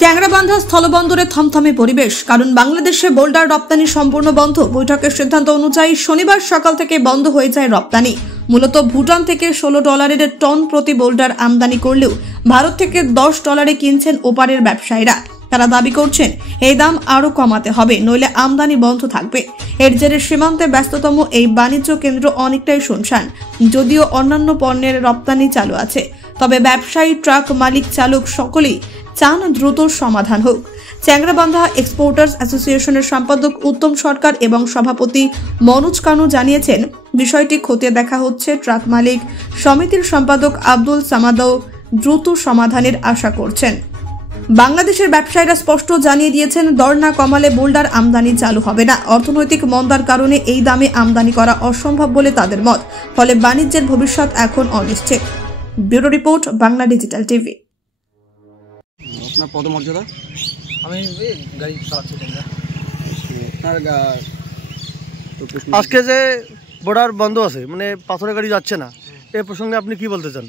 চ্যাংড়াবান্ধা স্থলবন্দরে থমথমে পরিবেশ, কারণ বাংলাদেশে বোল্ডার রপ্তানি সম্পূর্ণ বন্ধ। বৈঠকের সিদ্ধান্ত অনুযায়ী শনিবার সকাল থেকে বন্ধ হয়ে যায় রপ্তানি। মূলত ভুটান থেকে $16 টন প্রতি বোল্ডার আমদানি করলেও ভারত থেকে $10 কিনছেন ওপারের ব্যবসায়ীরা। তারা দাবি করছেন এই দাম আরও কমাতে হবে, নইলে আমদানি বন্ধ থাকবে। এর জেরে সীমান্তে ব্যস্ততম এই বাণিজ্য কেন্দ্র অনেকটাই শুনশান। যদিও অন্যান্য পণ্যের রপ্তানি চালু আছে, তবে ব্যবসায়ী, ট্রাক মালিক, চালক সকলেই চান দ্রুত সমাধান হোক। চ্যাংড়াবান্ধা এক্সপোর্টার্স অ্যাসোসিয়েশনের সম্পাদক উত্তম সরকার এবং সভাপতি মনোজ কানু জানিয়েছেন, বিষয়টি খতিয়ে দেখা হচ্ছে। ট্রাক মালিক সমিতির সম্পাদক আব্দুল সামাদও দ্রুত সমাধানের আশা করছেন। বাংলাদেশের ব্যবসায়ীরা স্পষ্ট জানিয়ে দিয়েছেন, দর না কমালে বোল্ডার আমদানি চালু হবে না। অর্থনৈতিক মন্দার কারণে এই দামে আমদানি করা অসম্ভব বলে তাদের মত। ফলে বাণিজ্যের ভবিষ্যৎ এখন অনিশ্চিত। Bureau report, Bangla digital TV. আপনার পদমর্যাদা? আমি গাড়ি চালাচ্ছি। আজকে যে বর্ডার বন্ধ আছে, মানে পাথরের গাড়ি যাচ্ছে না, এই প্রসঙ্গে আপনি কি বলতে চান?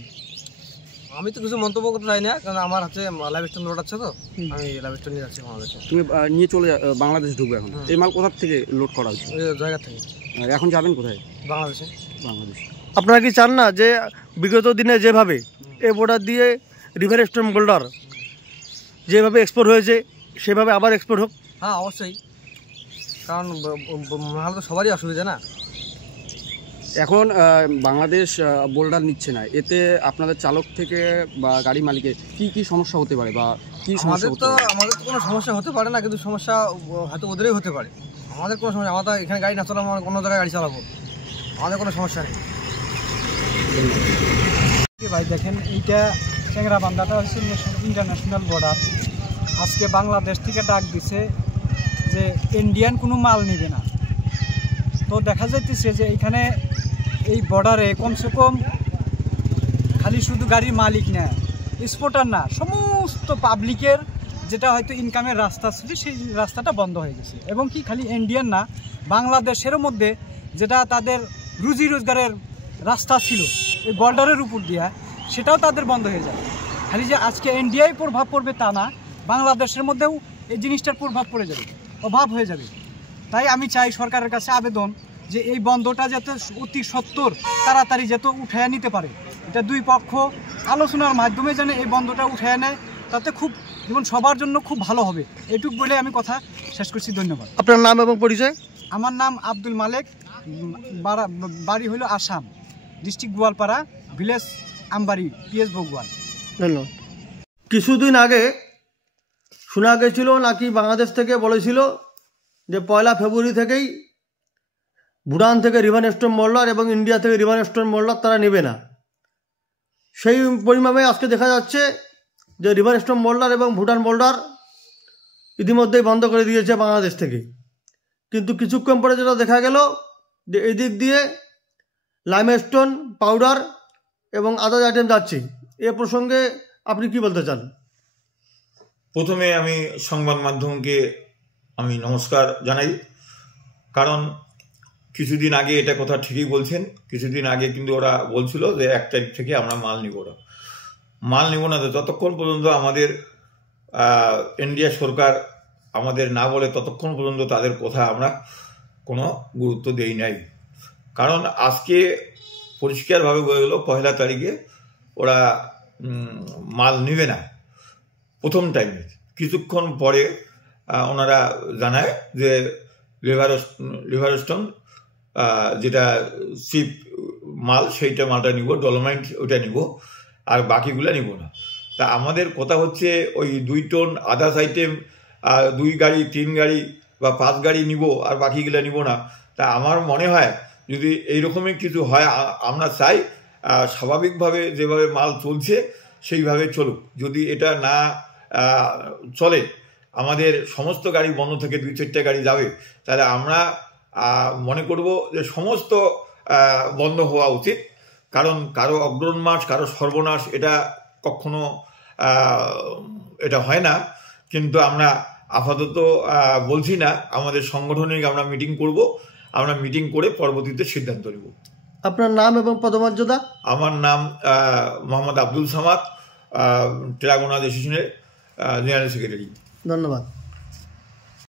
আমি তো কিছু মন্তব্য করতে চাই না, কারণ আমার হাতে লাইভ স্টোন লোড আছে, তো আমি লাইভ স্টোন নিয়ে যাচ্ছি বাংলাদেশে। তুমি নিয়ে চলে বাংলাদেশ ঢুকবে এখন। এই মাল কোথা থেকে লোড করা হচ্ছে? ওই জায়গা থেকে। এখন যাবেন কোথায়? বাংলাদেশে। বাংলাদেশ। আপনারা কি চান না যে বিগত দিনে যেভাবে এই বর্ডার দিয়ে রিভার স্টোন বোল্ডার যেভাবে এক্সপোর্ট হয়েছে সেভাবে আবার এক্সপোর্ট হোক? হ্যাঁ, অবশ্যই, কারণ নাহলে তো সবারই অসুবিধা না। এখন বাংলাদেশ বোল্ডার নিচ্ছে না, এতে আপনাদের চালক থেকে বা গাড়ি মালিকের কি কি সমস্যা হতে পারে বা কি সমস্যা? আমাদের তো কোনো সমস্যা হতে পারে না, কিন্তু সমস্যা হয়তো ওদেরই হতে পারে। আমাদের কোনো সমস্যা, আমরা তো এখানে গাড়ি না চালাবো, আমরা অন্য জায়গায় গাড়ি চালাবো, আমাদের কোনো সমস্যা নেই। ভাই দেখেন, এইটা চ্যাংড়াবান্ধাটা হচ্ছে ইন্টারন্যাশনাল বর্ডার। আজকে বাংলাদেশ থেকে ডাক দিছে যে ইন্ডিয়ান কোনো মাল নিবে না। তো দেখা যাইতেছে যে এইখানে এই বর্ডারে কমসে কম খালি শুধু গাড়ির মালিক না, এক্সপোর্টার না, সমস্ত পাবলিকের যেটা হয়তো ইনকামের রাস্তা ছিল সেই রাস্তাটা বন্ধ হয়ে গেছে। এবং কি খালি ইন্ডিয়ান না, বাংলাদেশের মধ্যে যেটা তাদের রুজি রোজগারের রাস্তা ছিল এই বর্ডারের উপর দিয়া, সেটাও তাদের বন্ধ হয়ে যায়। খালি যে আজকে ইন্ডিয়ায় প্রভাব পড়বে তা না, বাংলাদেশের মধ্যেও এই জিনিসটার প্রভাব পড়ে যাবে, অভাব হয়ে যাবে। তাই আমি চাই সরকারের কাছে আবেদন যে এই বন্ধটা যাতে অতি সত্বর তাড়াতাড়ি যাতে উঠাইয়া নিতে পারে। এটা দুই পক্ষ আলোচনার মাধ্যমে যেন এই বন্ধটা উঠাইয়া নেয়, তাতে খুব যেমন সবার জন্য খুব ভালো হবে। এটুক বলে আমি কথা শেষ করছি। ধন্যবাদ। আপনার নাম এবং পরিচয়? আমার নাম আব্দুল মালেক, বাড়ি হলো Assam, district Goalpara, village Ambari, PS ভগবান। ধন্যবাদ। কিছুদিন আগে শোনা গেছিল নাকি বাংলাদেশ থেকে বলেছিল যে 1 ফেব্রুয়ারি থেকেই ভুটান থেকে রিভার স্টোন বোল্ডার এবং ইন্ডিয়া থেকে রিভার স্টোন বোল্ডার তারা নেবে না। সেই পরিমাণে আজকে দেখা যাচ্ছে যে রিভার স্টোন বোল্ডার এবং ভুটান বোল্ডার ইতিমধ্যেই বন্ধ করে দিয়েছে বাংলাদেশ থেকে। কিন্তু কিছুক্ষণ পরে যেটা দেখা গেল যে এই দিক দিয়ে লাইমস্টোন, পাউডার এবং আদার্স আইটেম যাচ্ছে। এ প্রসঙ্গে আপনি কি বলতে চান? প্রথমে আমি সংবাদ মাধ্যমকে আমি নমস্কার জানাই, কারণ কিছুদিন আগে এটা কথা ঠিকই বলছেন। কিছুদিন আগে কিন্তু ওরা বলছিল যে 1 তারিখ থেকে আমরা মাল নিব না। যতক্ষণ পর্যন্ত আমাদের ইন্ডিয়া সরকার আমাদের না বলে ততক্ষণ পর্যন্ত তাদের কথা আমরা কোনো গুরুত্ব দেই নাই। কারণ আজকে পরিষ্কারভাবে বলে গেল 1 তারিখে ওরা মাল নিবে না প্রথম টাইমে। কিছুক্ষণ পরে ওনারা জানায় যে লিভার স্টোন যেটা চিপ মাল সেইটা মালটা নিব, ডলোমাইট ওইটা নিব, আর বাকিগুলো নিব না। তা আমাদের কথা হচ্ছে ওই 2 টন আদার্স আইটেম 2 গাড়ি 3 গাড়ি বা 5 গাড়ি নিব আর বাকিগুলো নিব না। তা আমার মনে হয় যদি এইরকমই কিছু হয়, আমরা চাই স্বাভাবিকভাবে যেভাবে মাল চলছে সেইভাবে চলুক। যদি এটা না চলে, আমাদের সমস্ত গাড়ি বন্ধ থেকে 2-4টা গাড়ি যাবে, তাহলে আমরা মনে করব যে সমস্ত বন্ধ হওয়া উচিত। কারণ কারো অগ্রণমাস, কারো সর্বনাশ, এটা কখনো এটা হয় না। কিন্তু আমরা আপাতত বলছি না, আমাদের সংগঠনিক আমরা মিটিং করব, আমরা মিটিং করে পরবর্তীতে সিদ্ধান্ত নেব। আপনার নাম এবং পদমর্যাদা? আমার নাম মোহাম্মদ আব্দুল সামাদ, ট্রাক ওনার অ্যাসোসিয়েশনের জেনারেল সেক্রেটারি। ধন্যবাদ।